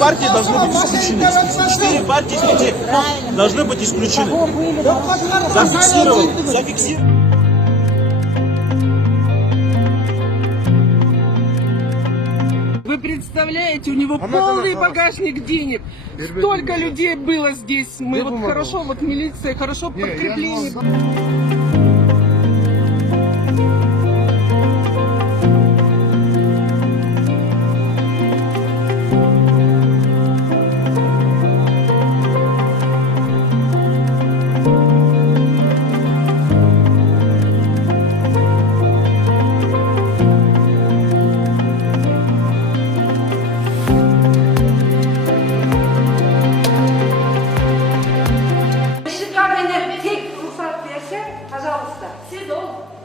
партии должны быть исключены. 4 партии должны быть исключены. Зафиксировано. Зафиксировано. Вы представляете, у него полный багажник денег. Столько людей было здесь. Мы вот хорошо, вот милиция, хорошо подкрепление. Işıklar beni tek ruhsat verse, pожалуйста. Siz olun.